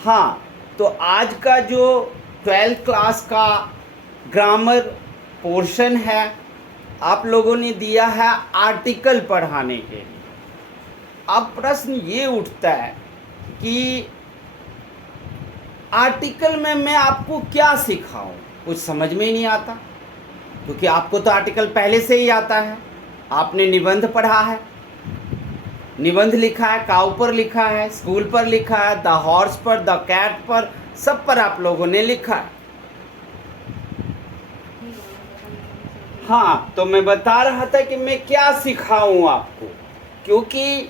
हाँ, तो आज का जो 12th क्लास का ग्रामर पोर्शन है, आप लोगों ने दिया है आर्टिकल पढ़ाने के लिए। अब प्रश्न ये उठता है कि आर्टिकल में मैं आपको क्या सिखाऊं? कुछ समझ में ही नहीं आता, क्योंकि आपको तो आर्टिकल पहले से ही आता है। आपने निबंध पढ़ा है, निबंध लिखा है, काऊ पर लिखा है, स्कूल पर लिखा है, द हॉर्स पर, द कैट पर, सब पर आप लोगों ने लिखा है। हाँ, तो मैं बता रहा था कि मैं क्या सिखाऊं आपको, क्योंकि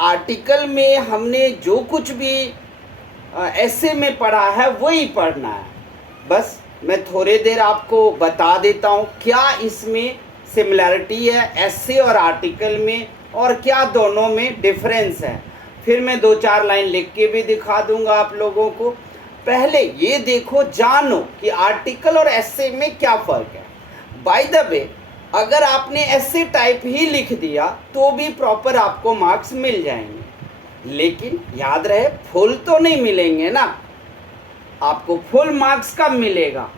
आर्टिकल में हमने जो कुछ भी ऐसे में पढ़ा है वही पढ़ना है। बस मैं थोड़ी देर आपको बता देता हूँ क्या इसमें सिमिलैरिटी है ऐसे और आर्टिकल में, और क्या दोनों में डिफरेंस है। फिर मैं 2-4 लाइन लिख के भी दिखा दूंगा आप लोगों को। पहले ये देखो, जानो कि आर्टिकल और ऐसे में क्या फ़र्क है। बाय द वे, अगर आपने ऐसे टाइप ही लिख दिया तो भी प्रॉपर आपको मार्क्स मिल जाएंगे, लेकिन याद रहे फुल तो नहीं मिलेंगे ना। आपको फुल मार्क्स कब मिलेगा?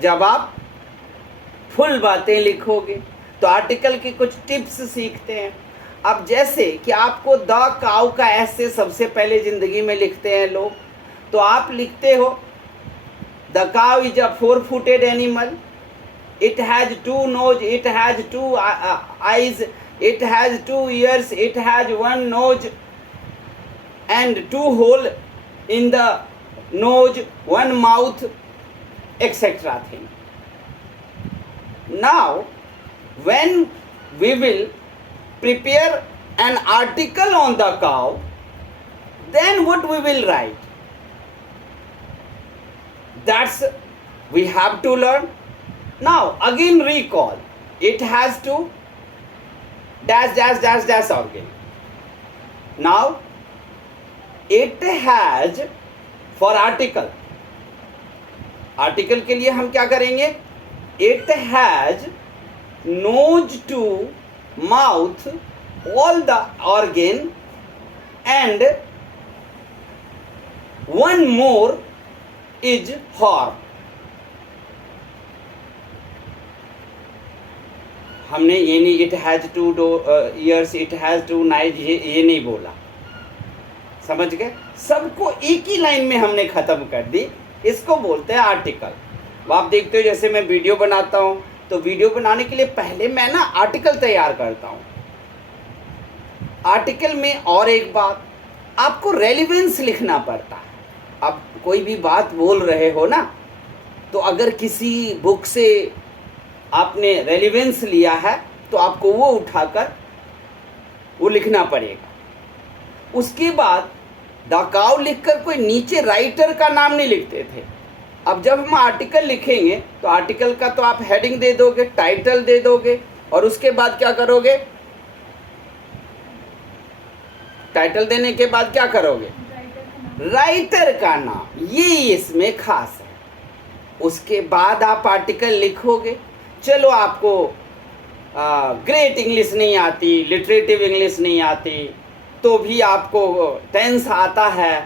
जब आप फुल बातें लिखोगे। तो आर्टिकल की कुछ टिप्स सीखते हैं। अब जैसे कि आपको द काऊ का ऐसे सबसे पहले ज़िंदगी में लिखते हैं लोग, तो आप लिखते हो the cow is a 4-footed animal, it has 2 nose, it has 2 eyes, it has 2 ears, it has 1 nose and 2 hole in the nose, 1 mouth, etc. thing. Now when we will prepare an article on the cow, then what we will write? That's we have to learn. Now again recall, it has to dash dash dash dash organ. Now it has for article, article के लिए हम क्या करेंगे? It has nose to mouth, all the organ, and one more is horn. हमने ये नहीं it has 2 years, it has 2 noise, ये नहीं बोला। समझ गए? सबको एक ही लाइन में हमने ख़त्म कर दी। इसको बोलते हैं आर्टिकल। अब आप देखते हो जैसे मैं वीडियो बनाता हूँ, तो वीडियो बनाने के लिए पहले मैं ना आर्टिकल तैयार करता हूँ। आर्टिकल में और एक बात, आपको रेलिवेंस लिखना पड़ता है। अब कोई भी बात बोल रहे हो ना, तो अगर किसी बुक से आपने रेलिवेंस लिया है तो आपको वो उठाकर वो लिखना पड़ेगा। उसके बाद द काऊ लिखकर कोई नीचे राइटर का नाम नहीं लिखते थे। अब जब हम आर्टिकल लिखेंगे तो आर्टिकल का तो आप हेडिंग दे दोगे, टाइटल दे दोगे, और उसके बाद क्या करोगे? टाइटल देने के बाद क्या करोगे? राइटर का नाम। ये इसमें खास है। उसके बाद आप आर्टिकल लिखोगे। चलो आपको ग्रेट इंग्लिश नहीं आती, लिटरेटिव इंग्लिश नहीं आती, तो भी आपको टेंस आता है,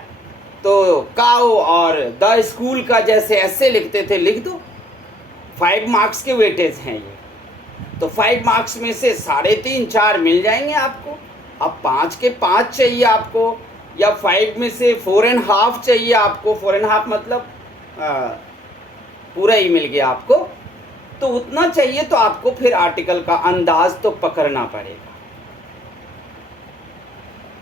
तो काऊ और द स्कूल का जैसे ऐसे लिखते थे लिख दो। 5 मार्क्स के वेटेज हैं ये, तो 5 मार्क्स में से 3.5-4 मिल जाएंगे आपको। अब 5 के 5 चाहिए आपको, या 5 में से 4.5 चाहिए आपको। 4.5 मतलब पूरा ही मिल गया आपको, तो उतना चाहिए तो आपको फिर आर्टिकल का अंदाज तो पकड़ना पड़ेगा।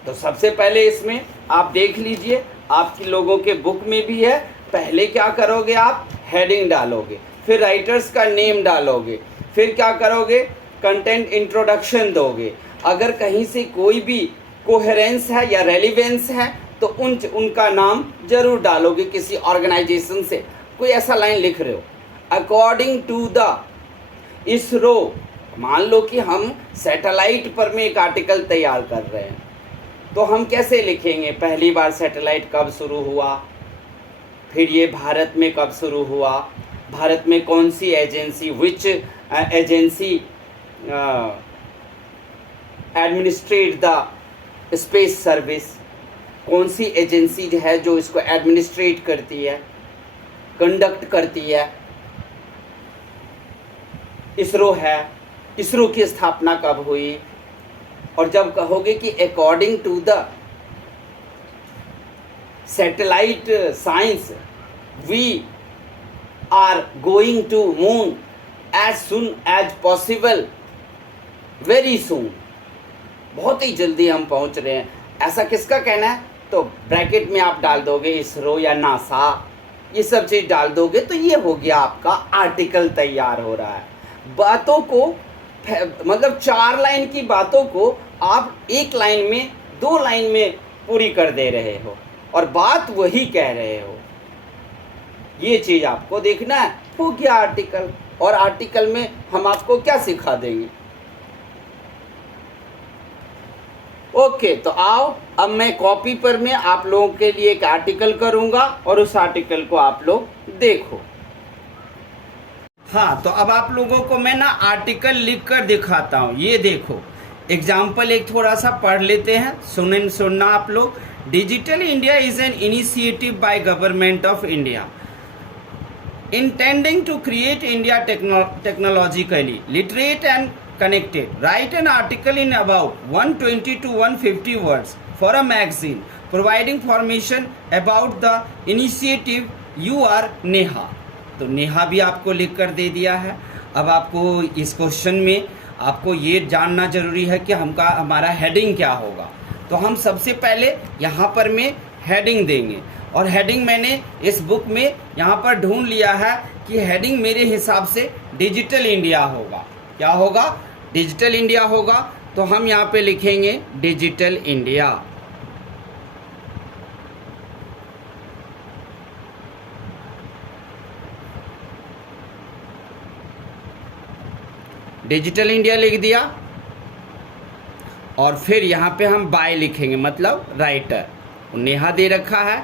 तो सबसे पहले इसमें आप देख लीजिए, आपकी लोगों के बुक में भी है। पहले क्या करोगे? आप हेडिंग डालोगे, फिर राइटर्स का नेम डालोगे, फिर क्या करोगे? कंटेंट इंट्रोडक्शन दोगे। अगर कहीं से कोई भी कोहेरेंस है या रेलिवेंस है तो उनका नाम जरूर डालोगे। किसी ऑर्गेनाइजेशन से कोई ऐसा लाइन लिख रहे हो, अकॉर्डिंग टू द इसरो, मान लो कि हम सैटेलाइट पर में एक आर्टिकल तैयार कर रहे हैं, तो हम कैसे लिखेंगे? पहली बार सैटेलाइट कब शुरू हुआ, फिर ये भारत में कब शुरू हुआ, भारत में कौन सी agency, which agency administrate the space service, कौन सी एजेंसी है जो इसको एडमिनिस्ट्रेट करती है, कंडक्ट करती है। इसरो है, इसरो की स्थापना कब हुई। और जब कहोगे कि according to the satellite science we are going to moon as soon as possible, very soon, बहुत ही जल्दी हम पहुंच रहे हैं, ऐसा किसका कहना है। तो ब्रैकेट में आप डाल दोगे इसरो या नासा, ये सब चीज़ डाल दोगे तो ये हो गया आपका आर्टिकल तैयार हो रहा है। बातों को मतलब 4 लाइन की बातों को आप 1 लाइन में 2 लाइन में पूरी कर दे रहे हो और बात वही कह रहे हो। ये चीज़ आपको देखना है। हो गया आर्टिकल। और आर्टिकल में हम आपको क्या सिखा देंगे। ओके, तो आओ अब मैं कॉपी पर में आप लोगों के लिए एक आर्टिकल करूंगा और उस आर्टिकल को आप लोग देखो। हाँ, तो अब आप लोगों को मैं ना आर्टिकल लिख कर दिखाता हूँ। ये देखो एग्जाम्पल एक थोड़ा सा पढ़ लेते हैं, सुनना आप लोग। Digital India is an initiative by government of India intending to create India technologically literate and connected. Write an article in about 120 to 150 words for a magazine providing information about the initiative. You are Neha. तो नेहा भी आपको लिख कर दे दिया है। अब आपको इस क्वेश्चन में आपको ये जानना जरूरी है कि हमारा हेडिंग क्या होगा। तो हम सबसे पहले यहाँ पर में हेडिंग देंगे और हेडिंग मैंने इस बुक में यहाँ पर ढूंढ लिया है कि हेडिंग मेरे हिसाब से डिजिटल इंडिया होगा। क्या होगा? डिजिटल इंडिया होगा। तो हम यहाँ पे लिखेंगे डिजिटल इंडिया। डिजिटल इंडिया लिख दिया और फिर यहाँ पे हम बाय लिखेंगे, मतलब राइटर। नेहा दे रखा है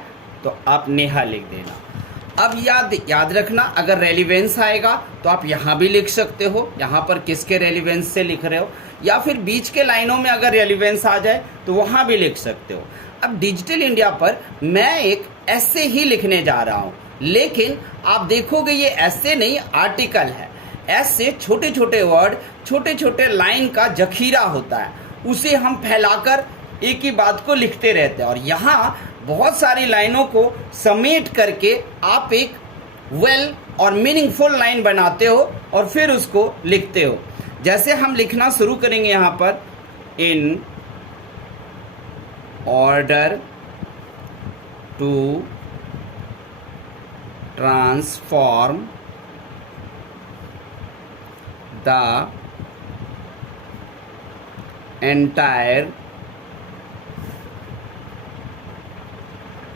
तो आप नेहा लिख देना। अब याद रखना, अगर रेलिवेंस आएगा तो आप यहाँ भी लिख सकते हो, यहाँ पर किसके रेलिवेंस से लिख रहे हो, या फिर बीच के लाइनों में अगर रेलिवेंस आ जाए तो वहाँ भी लिख सकते हो। अब डिजिटल इंडिया पर मैं एक ऐसे ही लिखने जा रहा हूँ, लेकिन आप देखोगे ये ऐसे नहीं, आर्टिकल है। ऐसे छोटे छोटे वर्ड, छोटे छोटे लाइन का जखीरा होता है, उसे हम फैलाकर एक ही बात को लिखते रहते हैं। और यहाँ बहुत सारी लाइनों को समेट करके आप एक वेल और मीनिंगफुल लाइन बनाते हो और फिर उसको लिखते हो। जैसे हम लिखना शुरू करेंगे यहाँ पर, in order to transform the entire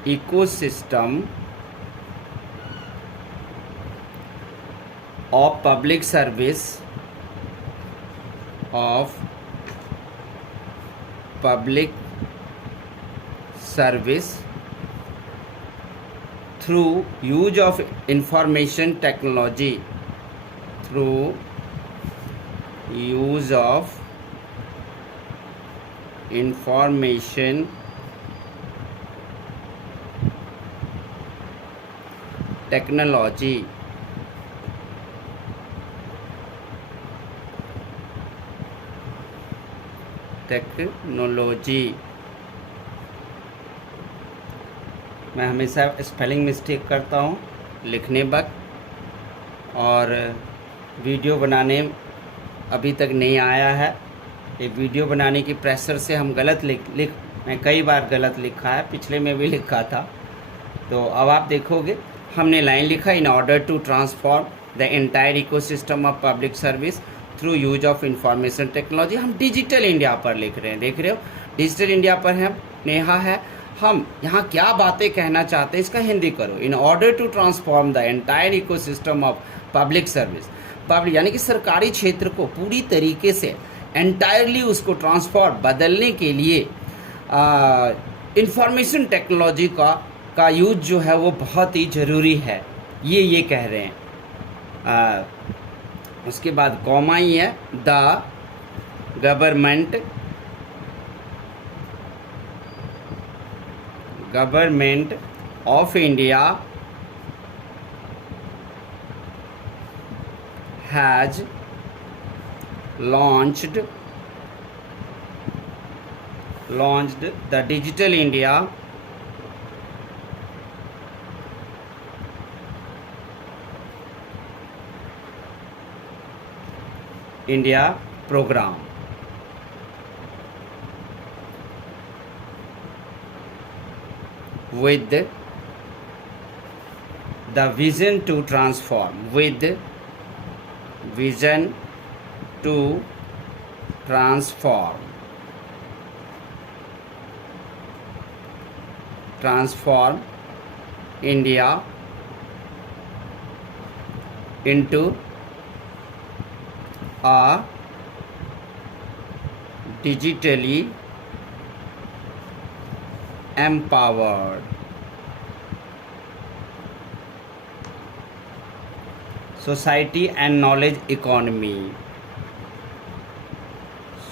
ecosystem of public service through use of information technology technology. मैं हमेशा स्पेलिंग मिस्टेक करता हूँ लिखने वक्त, और वीडियो बनाने अभी तक नहीं आया है। ये वीडियो बनाने की प्रेशर से हम गलत मैं कई बार गलत लिखा है, पिछले में भी लिखा था। तो अब आप देखोगे हमने लाइन लिखा, in order to transform the entire ecosystem of public service through use of information technology. हम डिजिटल इंडिया पर लिख रहे हैं, देख रहे हो डिजिटल इंडिया पर है, नेहा है। हम यहाँ क्या बातें कहना चाहते हैं इसका हिंदी करो, in order to transform the entire ecosystem of public service. Public यानी कि सरकारी क्षेत्र को पूरी तरीके से एंटायरली उसको ट्रांसफॉर्म बदलने के लिए इंफॉर्मेशन टेक्नोलॉजी का यूज जो है वो बहुत ही ज़रूरी है, ये कह रहे हैं। उसके बाद कॉमा ही है, the Government of India has launched the Digital India program with the vision to transform India into a digitally empowered society and knowledge economy.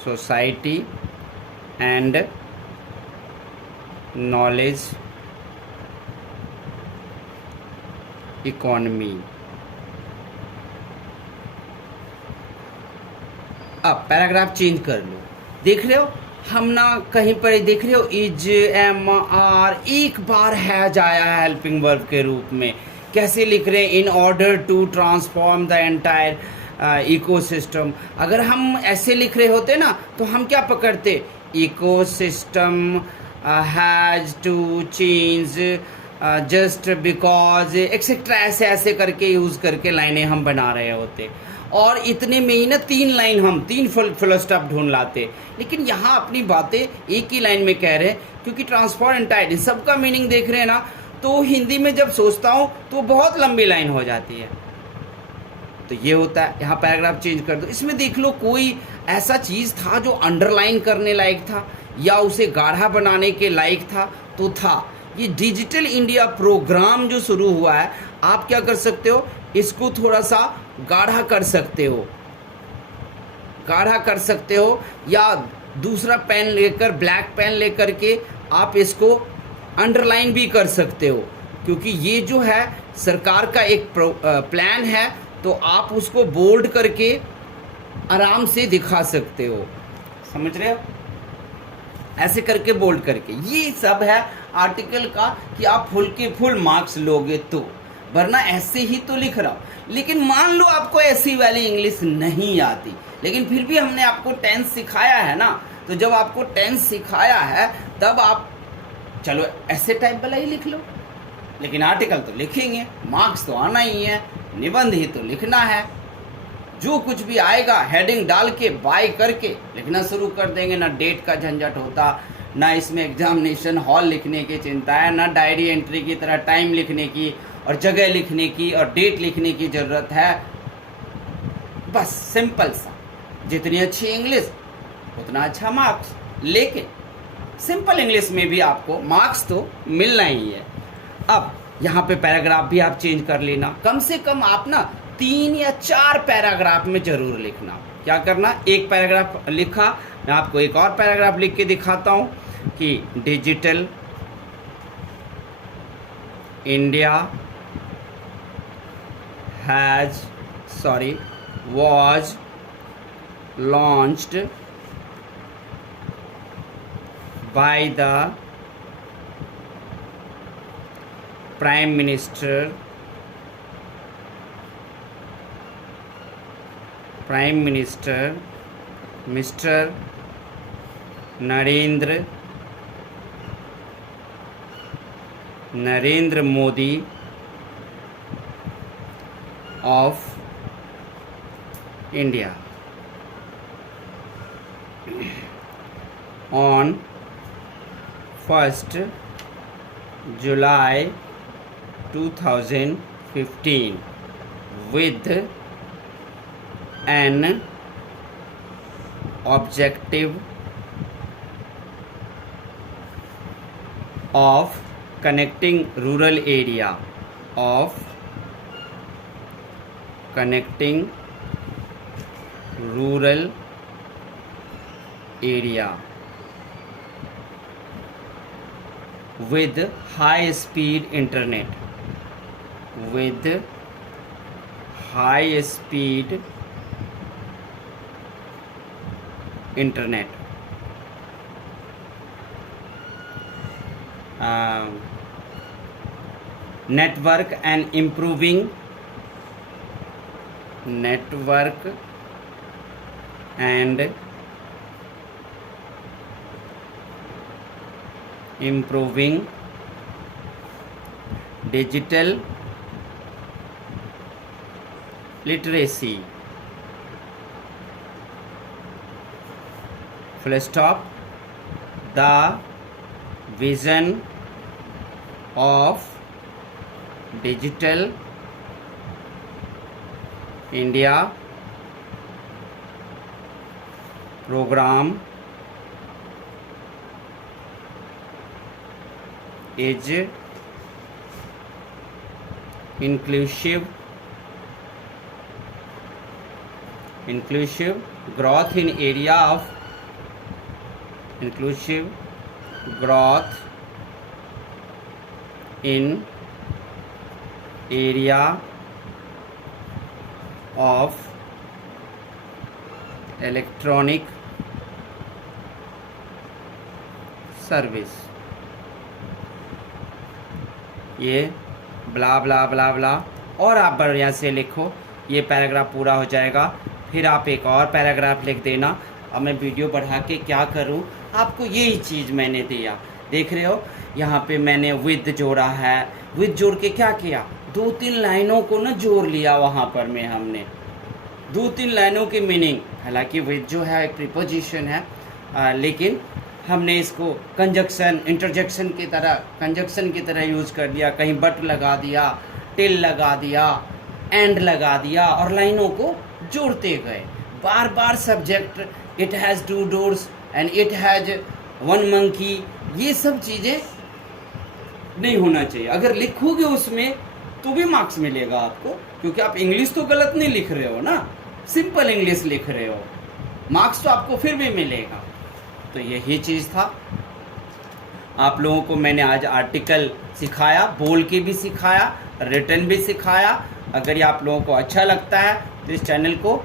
Society and knowledge economy. अब पैराग्राफ चेंज कर लो। देख रहे हो हम ना कहीं पर देख रहे हो इज एम आर एक बार हैज आया है हेल्पिंग वर्ब के रूप में। कैसे लिख रहे हैं? In order to transform the entire ecosystem. अगर हम ऐसे लिख रहे होते ना तो हम क्या पकड़ते? Ecosystem has to change just because etcetera ऐसे ऐसे करके यूज़ करके लाइनें हम बना रहे होते और इतने में ही ना 3 लाइन हम 3 फुल स्टॉप ढूंढ लाते। लेकिन यहाँ अपनी बातें एक ही लाइन में कह रहे हैं क्योंकि ट्रांसफॉर्म एंटायर सबका मीनिंग देख रहे हैं ना। तो हिंदी में जब सोचता हूँ तो बहुत लंबी लाइन हो जाती है। तो ये होता है। यहाँ पैराग्राफ चेंज कर दो। इसमें देख लो कोई ऐसा चीज़ था जो अंडरलाइन करने लायक था या उसे गाढ़ा बनाने के लायक था तो था। ये डिजिटल इंडिया प्रोग्राम जो शुरू हुआ है आप क्या कर सकते हो? इसको थोड़ा सा गाढ़ा कर सकते हो या दूसरा पेन लेकर ब्लैक पेन लेकर के आप इसको अंडरलाइन भी कर सकते हो क्योंकि ये जो है सरकार का एक प्लान है। तो आप उसको बोल्ड करके आराम से दिखा सकते हो। समझ रहे हो? ऐसे करके बोल्ड करके। ये सब है आर्टिकल का कि आप फुल के फुल मार्क्स लोगे तो, वरना ऐसे ही तो लिख रहा हूँ। लेकिन मान लो आपको ऐसी वाली इंग्लिश नहीं आती, लेकिन फिर भी हमने आपको टेंस सिखाया है ना। तो जब आपको टेंस सिखाया है तब आप चलो ऐसे टाइप वाला ही लिख लो। लेकिन आर्टिकल तो लिखेंगे, मार्क्स तो आना ही है, निबंध ही तो लिखना है। जो कुछ भी आएगा हेडिंग डाल के बाय करके लिखना शुरू कर देंगे। ना डेट का झंझट होता, ना इसमें एग्जामिनेशन हॉल लिखने की चिंता है, ना डायरी एंट्री की तरह टाइम लिखने की और जगह लिखने की और डेट लिखने की ज़रूरत है। बस सिंपल सा। जितनी अच्छी इंग्लिश उतना अच्छा मार्क्स। लेकिन सिंपल इंग्लिश में भी आपको मार्क्स तो मिलना ही है। अब यहाँ पे पैराग्राफ भी आप चेंज कर लेना। कम से कम आप ना 3 या 4 पैराग्राफ में ज़रूर लिखना। क्या करना? एक पैराग्राफ लिखा, मैं आपको एक और पैराग्राफ लिख के दिखाता हूँ कि digital India was launched by the Prime Minister Mr. Narendra Modi of India on 1st July 2015 with an objective of connecting rural area with high speed internet, with high speed internet. Network and improving digital literacy. Full stop. The vision of Digital India program is inclusive growth in area of electronic service. ये ब्ला ब्ला ब्ला ब्ला और आप बढ़िया से लिखो, ये paragraph पूरा हो जाएगा, फिर आप एक और पैराग्राफ लिख देना। अब मैं वीडियो बढ़ा के क्या करूं, आपको यही चीज़ मैंने दिया, देख रहे हो यहाँ पे मैंने विद जोड़ा है। विद जोड़ के क्या किया, 2-3 लाइनों को ना जोड़ लिया वहाँ पर में हमने 2-3 लाइनों की मीनिंग। हालांकि विद जो है एक प्रीपोजिशन है, लेकिन हमने इसको कंजक्शन इंटरजेक्शन की तरह यूज़ कर दिया। कहीं बट लगा दिया, टिल लगा दिया, एंड लगा दिया और लाइनों को जोड़ते गए। बार बार subject, it has 2 doors and it has 1 monkey, ये सब चीज़ें नहीं होना चाहिए। अगर लिखोगे उसमें तो भी मार्क्स मिलेगा आपको, क्योंकि आप इंग्लिश तो गलत नहीं लिख रहे हो ना, सिंपल इंग्लिश लिख रहे हो, मार्क्स तो आपको फिर भी मिलेगा। तो यही चीज़ था, आप लोगों को मैंने आज आर्टिकल सिखाया, बोल के भी सिखाया, रिटन भी सिखाया। अगर ये आप लोगों को अच्छा लगता है तो इस चैनल को